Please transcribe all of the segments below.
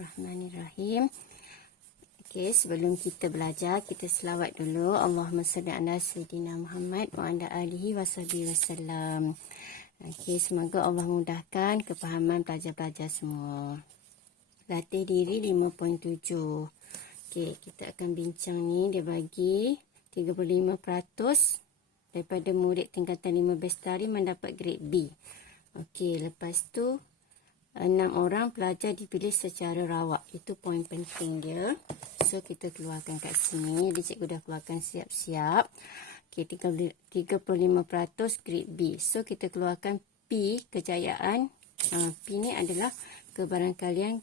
Bismillahirrahmanirrahim. Okey, sebelum kita belajar, kita selawat dulu. Allahumma salli ala sayyidina Muhammad wa ala alihi washabihi wasallam. Okey, semoga Allah mudahkan kefahaman pelajar-pelajar semua. Latih diri 5.7. Okey, kita akan bincang ni. Dia bagi 35% daripada murid tingkatan 5 bestari mendapat grade B. Okey, lepas tu 6 orang pelajar dipilih secara rawak. Itu poin penting dia. So, kita keluarkan kat sini. Jadi, cikgu dah keluarkan siap-siap. Okay, 35% grade B. So, kita keluarkan P, kejayaan. P ni adalah kebarangkalian.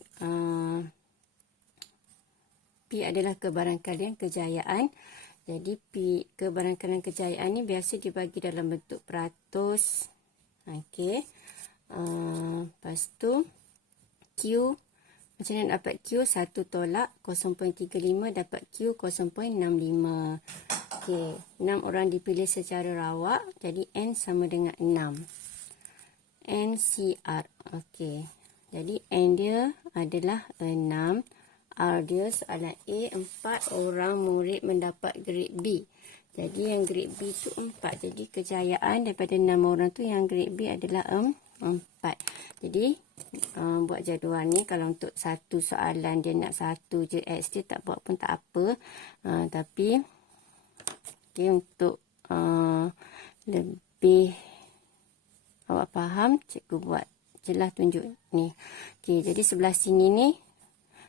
P adalah kebarangkalian kejayaan. Jadi, P, kebarangkalian kejayaan ni biasa dibagi dalam bentuk peratus. Okey. Lepas tu Q, macam mana dapat Q? 1 tolak 0.35 dapat Q 0.65. Okey, 6 orang dipilih secara rawak, jadi N sama dengan 6. NCR. Okey, jadi N dia adalah 6. R dia soalan A, 4 orang murid mendapat grade B. Jadi yang grade B tu 4. Jadi kejayaan daripada 6 orang tu yang grade B adalah 4. Jadi buat jadual ni, kalau untuk satu soalan dia nak satu je X dia tak buat pun tak apa. Tapi okay, untuk lebih awak faham, cikgu buat jelas tunjuk ni. Okay, jadi sebelah sini ni,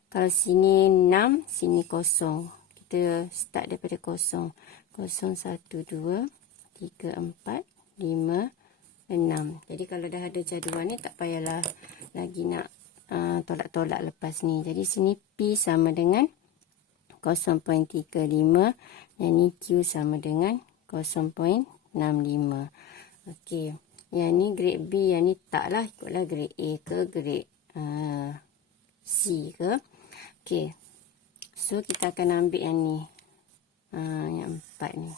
kalau sini 6, sini kosong. Kita start daripada kosong. 0, 1, 2, 3, 4, 5, 6. Jadi kalau dah ada jadual ni, tak payahlah lagi nak tolak-tolak lepas ni. Jadi sini P sama dengan 0.35. Yang ni Q sama dengan 0.65. Okey. Yang ni grade B, yang ni taklah, ikutlah grade A ke grade C ke. Okey. So kita akan ambil yang ni. Yang 4 ni.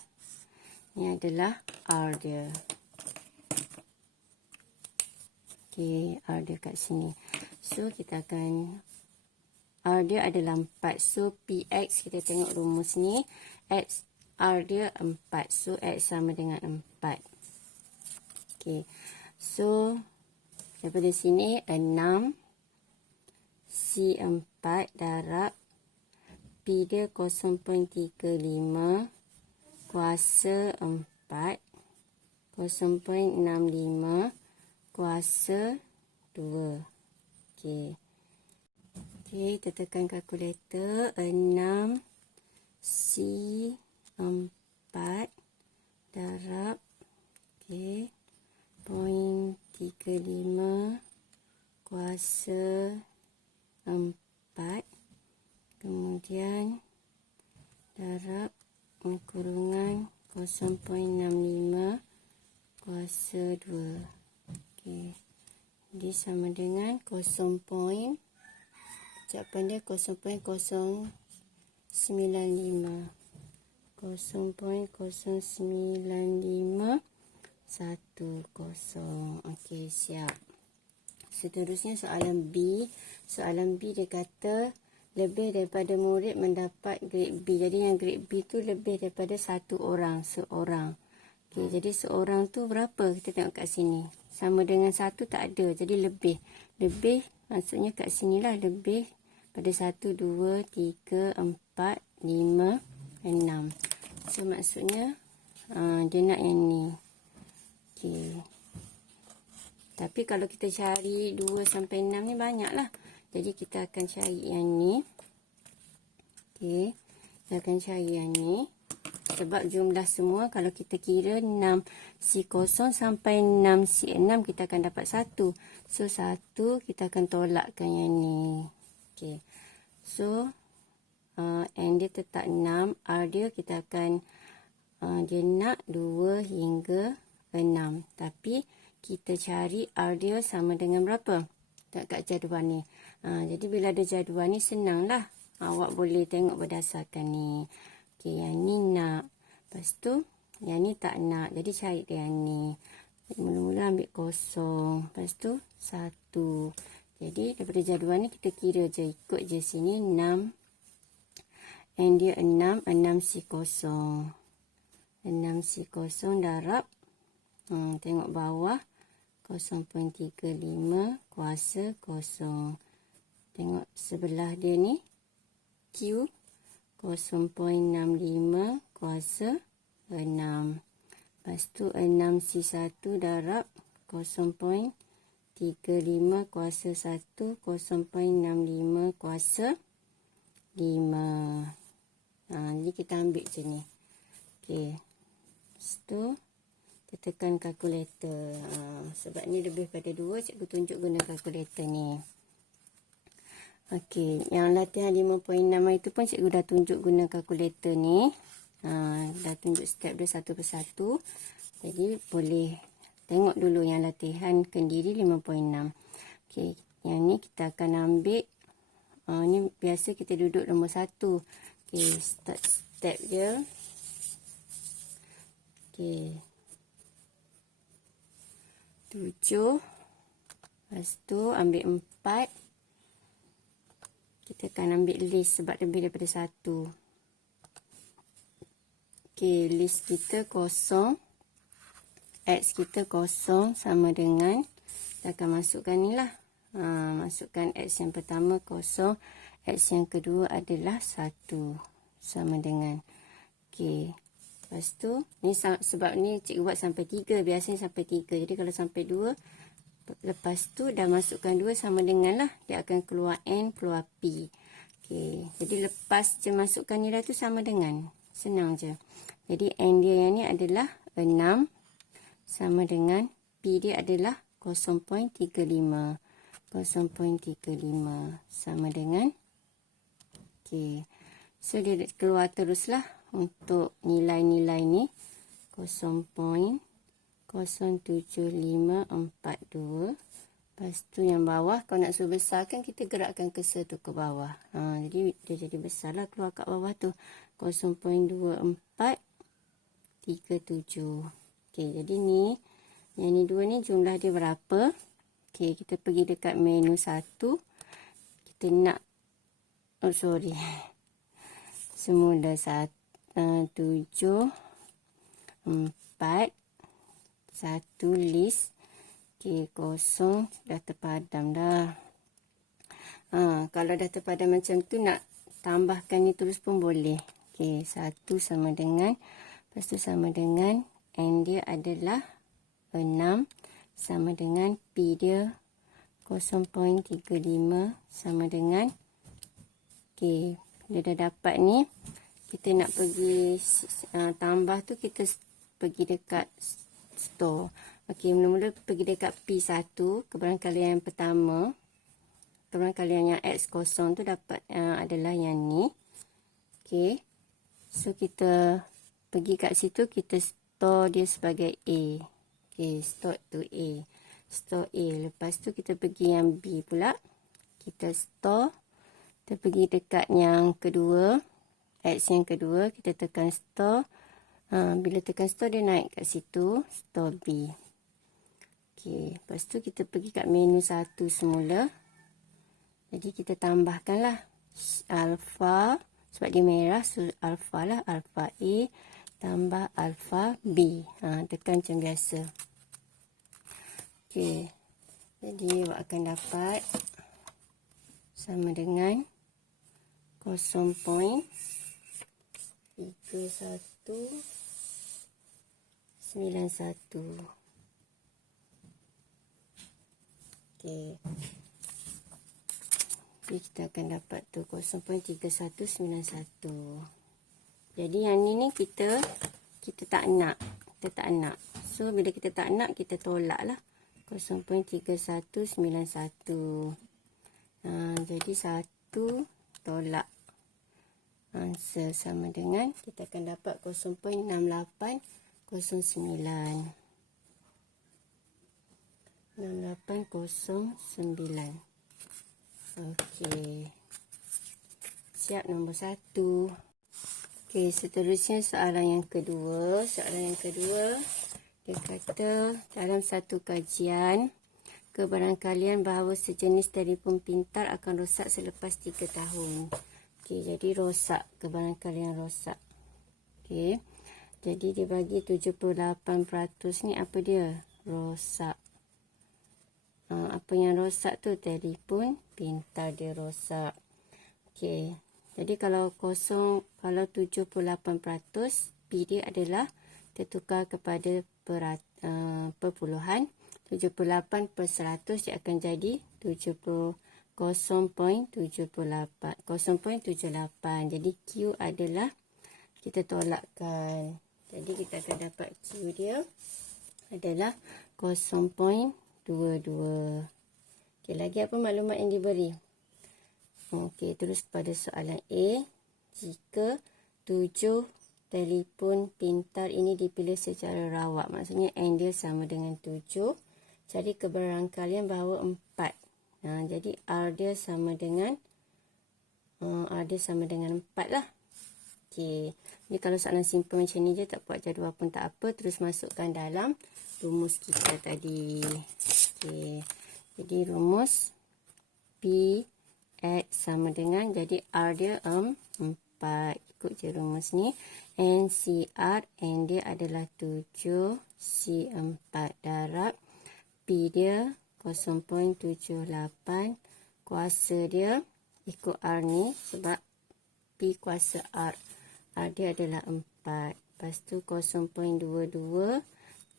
Ini adalah R dia. Okay, R dia kat sini. So, kita akan, R dia adalah 4. So, PX, kita tengok rumus ni. X, R dia 4. So, X sama dengan 4. Okay. So, daripada sini, 6. C 4 darab. P dia 0.35. Kuasa 4. 0.65. Kuasa 2. Okey. Okey, kita tekan kalkulator. 6 C 4 darab. Okey. 0.35 kuasa 4. Kemudian darab kurungan 0.65 kuasa 2. Okey. Jadi sama dengan 0.05. 0.095. 0.095 10. Okey, siap. Seterusnya soalan B. Soalan B dia kata lebih daripada murid mendapat grade B. Jadi yang grade B tu lebih daripada satu orang, seorang. Okey, jadi seorang tu berapa? Kita tengok kat sini. Sama dengan 1 tak ada. Jadi lebih. Lebih maksudnya kat sinilah lebih pada 1, 2, 3, 4, 5, 6. So maksudnya dia nak yang ni. Okey. Tapi kalau kita cari 2 sampai 6 ni banyak lah. Jadi kita akan cari yang ni. Okey. Kita akan cari yang ni. Sebab jumlah semua kalau kita kira 6 C0 sampai 6 C6 kita akan dapat 1. So 1 kita akan tolakkan yang ni. Okey. So N dia tetap 6. R dia kita akan dia nak 2 hingga 6. Tapi kita cari R dia sama dengan berapa? Kat jadual ni. Jadi bila ada jadual ni senanglah. Awak boleh tengok berdasarkan ni. Okey, yang ni nak. Lepas tu, yang ni tak nak. Jadi, cari dia yang ni. Mula-mula ambil kosong. Lepas tu, 1. Jadi daripada jadual ni kita kira je, ikut je sini 6. And dia 6, 6 si kosong. 6 si kosong darab. Tengok bawah. 0.35 kuasa kosong. Tengok sebelah dia ni. Q. 0.65 kuasa 6. Lepas tu 6 si 1 darab 0.35 kuasa 1, 0.65 kuasa 5. Jadi kita ambil je ni. Okey. Lepas tu kita tekan kalkulator. Sebab ni lebih pada 2, cikgu tunjuk guna kalkulator ni. Okey, yang latihan 5.6 itu pun cikgu dah tunjuk guna kalkulator ni. Dah tunjuk step dia satu persatu. Jadi boleh tengok dulu yang latihan kendiri 5.6. Okey, yang ni kita akan ambil. Ni biasa kita duduk nombor 1. Okey, start step dia. Okey. 7. Lepas tu ambil 4. Kita akan ambil list sebab lebih daripada 1. Okey, list kita kosong. X kita kosong sama dengan, kita akan masukkan ni lah. Masukkan X yang pertama kosong. X yang kedua adalah 1. Sama dengan. Okey. Lepas tu, ni sebab ni cikgu buat sampai 3. Biasanya sampai 3. Jadi kalau sampai 2, lepas tu dah masukkan 2 sama dengan lah. Dia akan keluar N, keluar P. Okey. Jadi lepas je masukkan nilai tu sama dengan. Senang je. Jadi N dia yang ni adalah 6. Sama dengan P dia adalah 0.35. 0.35 sama dengan. Okey. So dia keluar teruslah untuk nilai-nilai ni 0.07542. Lepas tu yang bawah kalau nak suruh besarkan kita gerakkan cursor tu ke bawah. Jadi dia jadi besarlah keluar kat bawah tu 0.2437. Okey, jadi ni yang ni 2 ni jumlah dia berapa? Okey, kita pergi dekat menu 1. Kita nak semula 7 4 1 list. Okey, kosong dah terpadam dah. Kalau dah terpadam macam tu nak tambahkan ni terus pun boleh. Okey, 1 sama dengan, lepas tu sama dengan N dia adalah 6 sama dengan P dia 0.35 sama dengan. Okey, dia dah dapat ni. Kita nak pergi tambah tu, kita pergi dekat store. Okey, mula-mula pergi dekat P1, kebarangkalian yang pertama. Kebarangkalian yang X kosong tu dapat adalah yang ni. Okey, so kita pergi kat situ, kita store dia sebagai A. Okey, store to A. Store A. Lepas tu kita pergi yang B pula. Kita store. Kita pergi dekat yang kedua. X yang kedua. Kita tekan store. Bila tekan store dia naik kat situ. Store B. Okey. Lepas tu kita pergi kat menu 1 semula. Jadi kita tambahkanlah. Alpha. Sebab dia merah. So alpha lah. Alpha A. Tambah alpha B. Tekan macam biasa. Okey. Jadi awak akan dapat sama dengan 0.3191. Okey. Jadi kita akan dapat tu 0.3191. Jadi yang ni kita tak nak. Kita tak nak. So bila kita tak nak, kita tolak lah. 0.3191. Jadi 1 tolak. Answer sama dengan, kita akan dapat 0.6809. 6809. Okey. Siap nombor 1. Okey, seterusnya soalan yang kedua. Soalan yang kedua, dia kata dalam satu kajian kebarangkalian bahawa sejenis telefon pintar akan rosak selepas 3 tahun. Okey, jadi rosak, kebarangkalian rosak. Okey. Jadi dia bagi 78% ni apa dia? Rosak. Apa yang rosak tu? Telefon pintar dia rosak. Okey. Jadi kalau 78%, P dia adalah tertukar kepada perpuluhan. 78 per 100 dia akan jadi 0.78. Jadi Q adalah, kita tolakkan. Jadi kita akan dapat Q dia adalah 0.22. Okey, lagi apa maklumat yang diberi? Okey, terus pada soalan A. Jika 7 telefon pintar ini dipilih secara rawak, maksudnya N dia sama dengan 7. Cari kebarangkalian bahawa 4. Jadi R dia sama dengan 4 lah. Okey. Jadi kalau soalan simple macam ni je, tak buat jadual pun tak apa. Terus masukkan dalam rumus kita tadi. Okey. Jadi rumus P X sama dengan, jadi R dia 4. Ikut je rumus ni. NCR, N dia adalah 7, C4 darab. P dia 0.78. Kuasa dia ikut R ni sebab P kuasa R. R dia adalah 4. Lepas tu 0.22.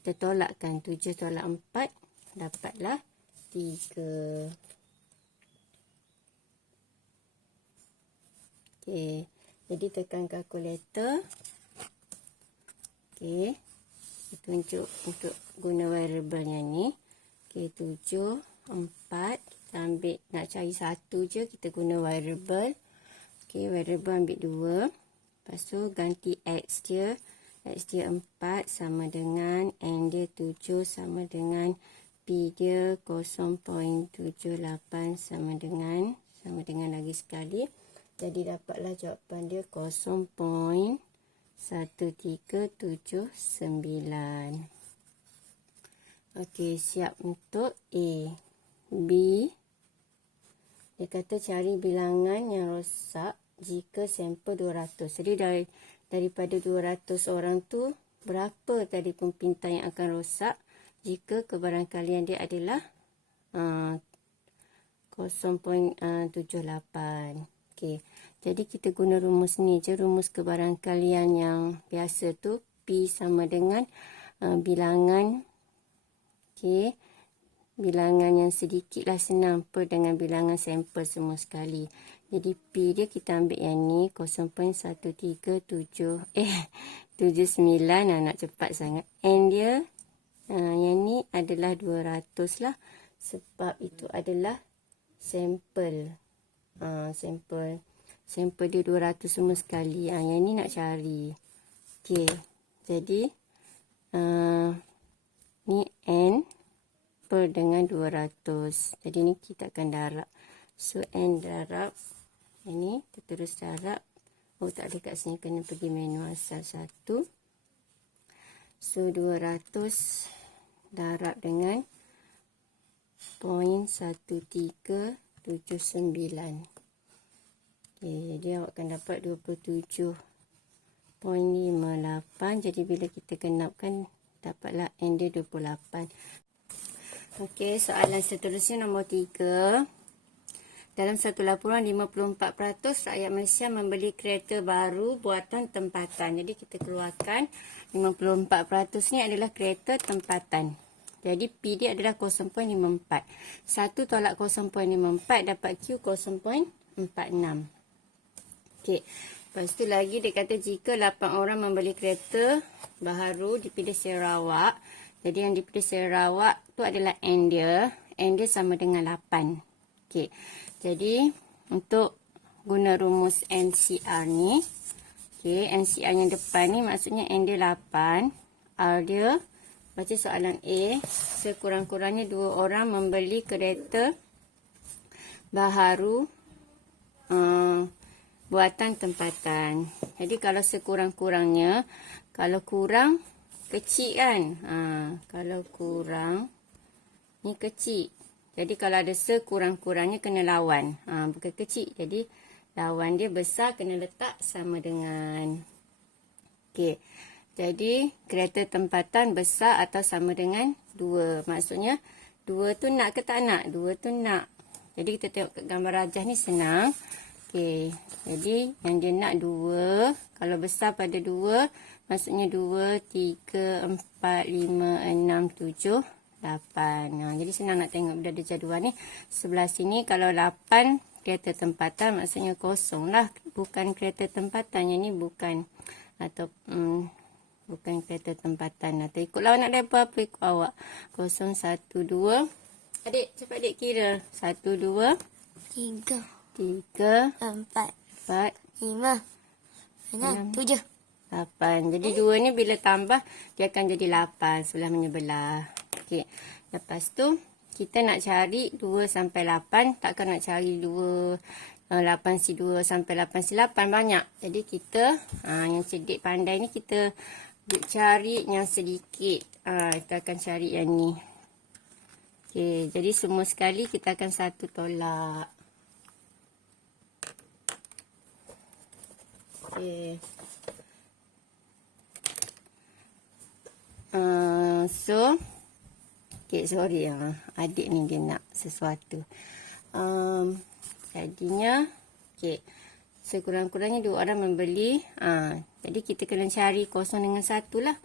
Kita tolakkan 7 tolak 4. Dapatlah 3. Okey. Jadi tekan kalkulator. Okey. Tunjuk untuk guna variabelnya ni. Okey, 7, 4. Kita ambil, nak cari satu je, kita guna variabel. Okey, variabel ambil 2. Lepas tu ganti X dia. X dia 4 sama dengan, N dia 7 sama dengan, P dia 0.78 sama dengan lagi sekali. Jadi dapatlah jawapan dia 0.1379. Okey, siap untuk A. B. Dia kata cari bilangan yang rosak jika sampel 200. Jadi daripada 200 orang tu, berapa telefon pintar yang akan rosak jika kebarangkalian dia adalah 0.78. Okey. Jadi kita guna rumus ni je, rumus kebarangkalian yang biasa tu. P sama dengan bilangan. Okey. Bilangan yang sedikit lah, senang per dengan bilangan sampel semua sekali. Jadi P dia kita ambil yang ni 0.1379. Nak cepat sangat. N dia yang ni adalah 200 lah. Sebab itu adalah sampel. Sampel dia 200 semua sekali. Yang ni nak cari. Okey. Jadi ni N per dengan 200. Jadi ni kita akan darab. So N darab. Ini kita terus darab. Oh, tak ada kat sini, kena pergi menu asal 1. So 200 darab dengan 0.1379. Okay, jadi awak akan dapat 27.58. Jadi bila kita genapkan, dapatlah N dia 28. Okey, soalan seterusnya nombor 3. Dalam satu laporan, 54% rakyat Malaysia membeli kereta baru buatan tempatan. Jadi kita keluarkan 54% ni adalah kereta tempatan. Jadi P dia adalah 0.54. 1 tolak 0.54 dapat Q 0.46. Okey. Lepas tu lagi dia kata jika 8 orang membeli kereta baru dipilih secara rawak. Jadi yang dipilih secara rawak tu adalah N dia. N dia sama dengan 8. Okey. Jadi untuk guna rumus NCR ni. Okey, NCR yang depan ni maksudnya N dia 8. R dia, baca soalan A. Sekurang-kurangnya 2 orang membeli kereta baharu buatan tempatan. Jadi kalau sekurang-kurangnya, kalau kurang kecil kan. Kalau kurang ni kecil. Jadi kalau ada sekurang-kurangnya kena lawan. Bukan kecil. Jadi lawan dia besar kena letak sama dengan. Okey. Jadi kereta tempatan besar atau sama dengan 2. Maksudnya 2 tu nak ke tak nak? 2 tu nak. Jadi kita tengok gambar rajah ni senang. Okey. Jadi yang dia nak 2. Kalau besar pada 2, maksudnya 2, 3, 4, 5, 6, 7, 8. Jadi senang nak tengok bila ada jadual ni. Sebelah sini kalau 8 kereta tempatan maksudnya kosong lah. Bukan kereta tempatan. Yang ni bukan. Atau bukan kereta tempatan. Atau ikut lawan nak ada apa-apa ikut awak. 0, 1, 2. Adik cepat adik kira. 1, 2, 3, 3, 4, 4, 5, 6, 7. 8. Jadi 2 ni bila tambah dia akan jadi 8 sebelah menyebelah. Okey. Lepas tu kita nak cari 2 sampai 8. Takkan nak cari 2 8C2 sampai 8C8 banyak. Jadi kita yang cerdik pandai ni kita cari yang sedikit. Kita akan cari yang ni. Okey, jadi semua sekali kita akan satu tolak. Okey. So, okay, sorry adik ni dia nak sesuatu. Jadinya, okay, sekurang-kurangnya 2 orang membeli. Jadi kita kena cari 0 dengan 1 lah.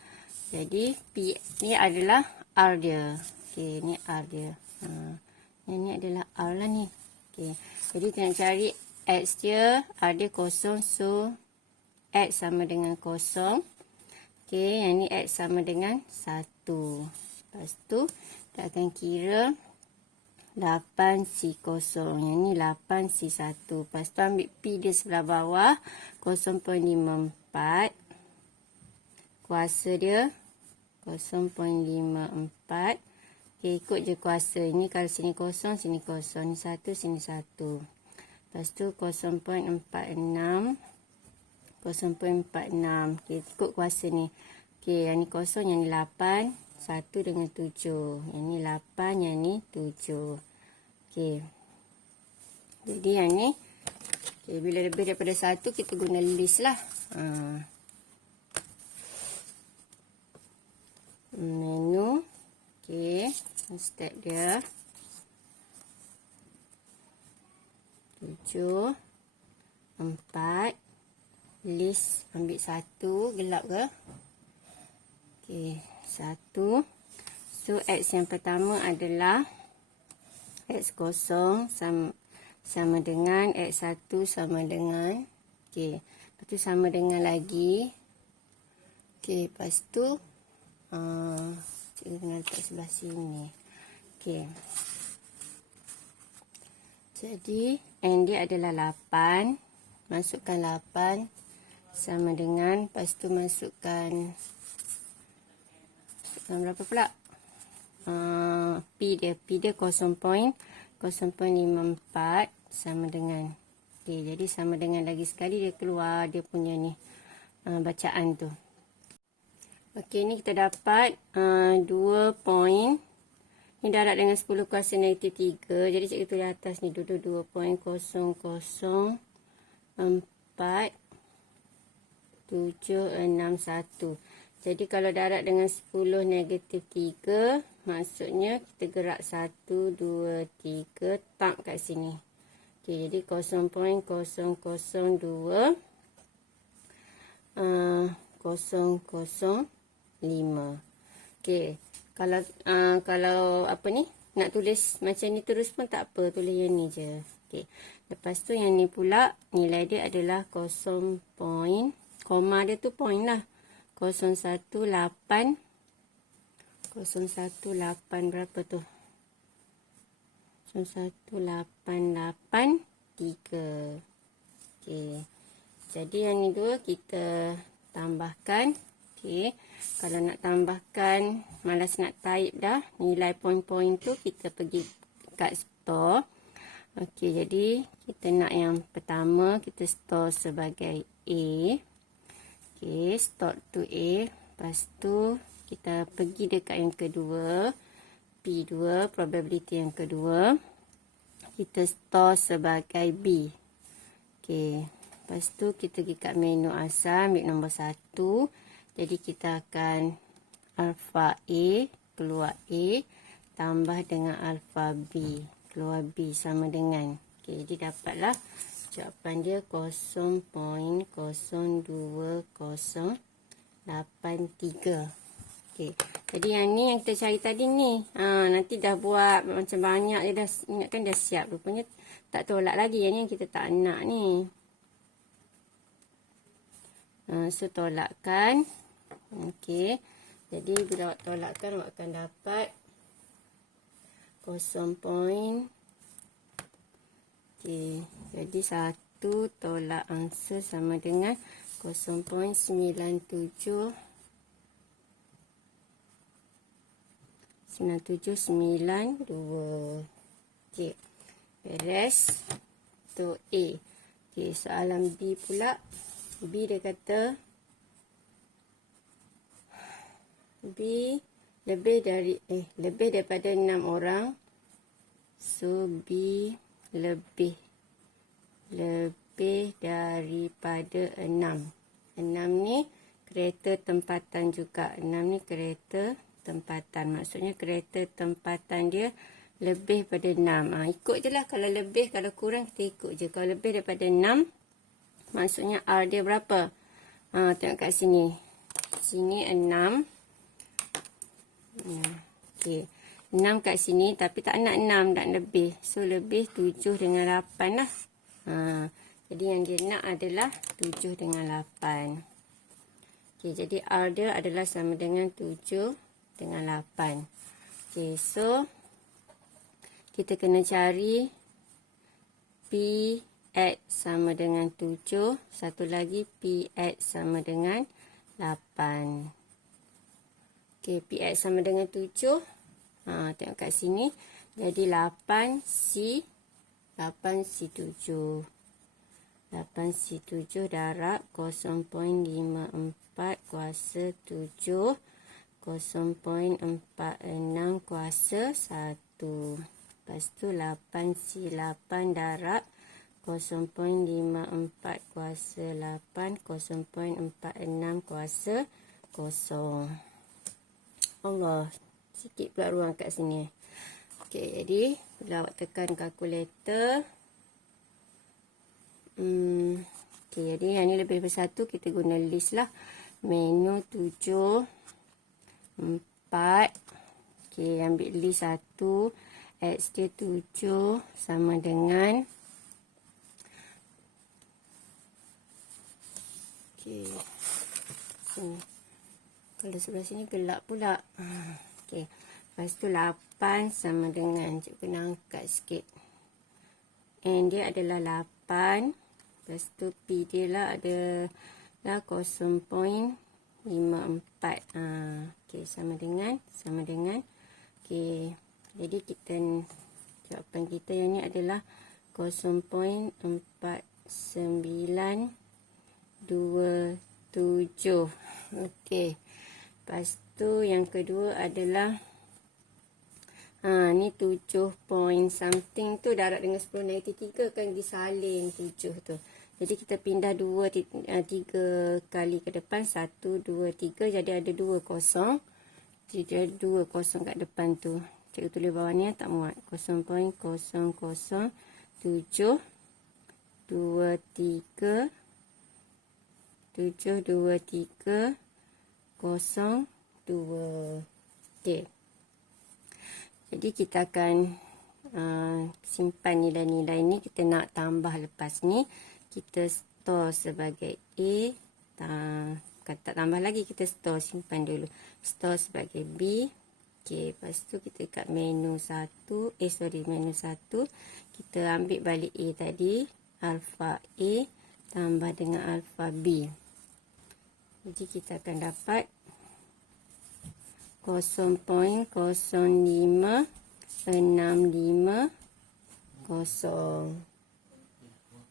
Jadi P ni adalah R dia. Okay, ni R dia. Yang ni adalah R lah ni. Okay, jadi kita nak cari X dia. R dia 0, so X sama dengan 0. Okey, yang ni X sama dengan 1. Lepas tu, kita akan kira 8C0. Yang ni 8C1. Lepas tu ambil P dia sebelah bawah. 0.54. Kuasa dia 0.54. Okey, ikut je kuasa. Ini kalau sini 0, sini 0. Ni 1, sini 1. Lepas tu 0.46. 0.46. Okey, ikut kuasa ni. Okey, yang ni 0, yang ni 8. 1 dengan 7. Yang ni 8, yang ni 7. Okey. Jadi yang ni, okay, bila lebih daripada 1, kita guna list lah. Menu. Okey, step dia. 7, 4. List ambil 1, gelap ke? Okey, 1. So X yang pertama adalah X0 sama dengan X1 sama dengan, okey, lepas tu sama dengan lagi. Okey, lepas tu kita kena letak sebelah sini. Okey. Jadi N dia adalah 8. Masukkan 8 sama dengan, lepas tu masukkan berapa pula? P dia 0.054 sama dengan. Okey, jadi sama dengan lagi sekali dia keluar dia punya ni bacaan tu. Okey, ni kita dapat 2 point. Ni darab dengan 10 kuasa negatif 3. Jadi cikgu tulis atas ni dulu 2.004 761. Jadi kalau darab dengan 10 negatif 3, maksudnya kita gerak 1, 2, 3, tak kat sini. Okey, jadi 0.002 005. Okey, kalau apa ni, nak tulis macam ni terus pun tak apa, tulis yang ni je. Okey, lepas tu yang ni pula nilai dia adalah 0. Koma dia tu point lah. 018 berapa tu? 01883. Okey. Jadi yang ni dua kita tambahkan. Okey. Kalau nak tambahkan, malas nak type dah, nilai poin-poin tu kita pergi kat store. Okey, jadi kita nak yang pertama kita store sebagai A. Okey, start to A. Lepas tu kita pergi dekat yang kedua. P2, probability yang kedua. Kita store sebagai B. Okey. Lepas tu kita pergi kat menu asal, ambil nombor 1. Jadi kita akan alpha A, keluar A, tambah dengan alpha B, keluar B sama dengan. Okey, jadi dapatlah jawapan dia 0.02083. Okey. Jadi yang ni yang kita cari tadi ni. Nanti dah buat macam banyak dia dah ingatkan dah siap. Rupanya tak tolak lagi. Yang ni yang kita tak nak ni. So tolakkan. Okey. Jadi bila awak tolakkan awak akan dapat 0. Okey. Jadi 1 tolak answer sama dengan 0.9792. Okey. Beres. Untuk A. Okey, soalan B pula. B dia kata B lebih daripada 6 orang. So B lebih daripada 6. 6 ni kereta tempatan juga. 6 ni kereta tempatan. Maksudnya kereta tempatan dia lebih pada 6. Ikut je lah. Kalau lebih, kalau kurang kita ikut je. Kalau lebih daripada 6, maksudnya R dia berapa? Tengok kat sini. Sini 6. Okey. 6 kat sini tapi tak nak 6, nak lebih. So lebih 7 dengan 8 lah. Jadi yang dia nak adalah 7 dengan 8. Okey, jadi R dia adalah sama dengan 7 dengan 8. Okey, so kita kena cari P(X) sama dengan 7. Satu lagi P(X) sama dengan 8. Okey, P(X) sama dengan 7. Tengok kat sini. Jadi 8C7. 8C7 darab 0.54 kuasa 7. 0.46 kuasa 1. Lepas tu 8C8 darab 0.54 kuasa 8. 0.46 kuasa 0. Allah. Sikit pula ruang kat sini. Okey, jadi bila awak tekan kalkulator. Okey, jadi yang ni lebih daripada 1, kita guna list lah. Menu 7, 4. Okey, ambil list 1. X dia 7 sama dengan. Okey. Sini. Kalau sebelah sini gelap pula. Okey. Lepas tu 8 sama dengan. Cikgu kena angkat sikit. N dia adalah 8. Lepas tu P dia lah adalah 0.54. Okey, sama dengan. Okey. Jadi jawapan kita yang ni adalah 0.4927. Okey. Lepas tu yang kedua adalah ni 7 point something tu darab dengan 10 negatif 3 kan disalin 7 tu. Jadi kita pindah 3 kali ke depan. 1, 2, 3. Jadi ada 2 kosong. Jadi ada 2 kosong kat depan tu. Cikgu tulis bawah ni tak muat. 0.00723 02. Okey. Jadi kita akan simpan nilai-nilai ni. Kita nak tambah lepas ni. Kita store sebagai A. Tak tambah lagi. Kita store, simpan dulu. Store sebagai B. Okey. Lepas tu kita kat menu 1. Menu 1. Kita ambil balik A tadi. Alpha A tambah dengan alpha B. Jadi kita akan dapat 0.05650.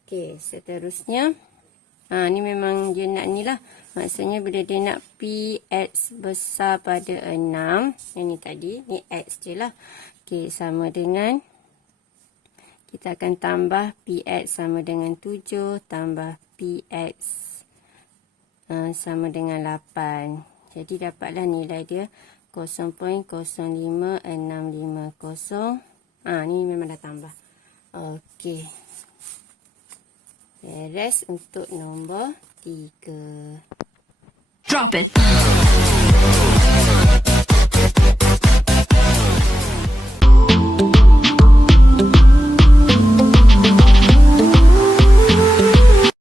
Okey, seterusnya Ni memang dia nak ni lah. Maksudnya bila dia nak PX besar pada 6. Yang ni tadi. Ni X je lah. Okey, sama dengan. Kita akan tambah PX sama dengan 7. Tambah PX sama dengan 8. Jadi dapatlah nilai dia 0.05650. Ni memang dah tambah. Okey. Beres untuk nombor 3. Drop it.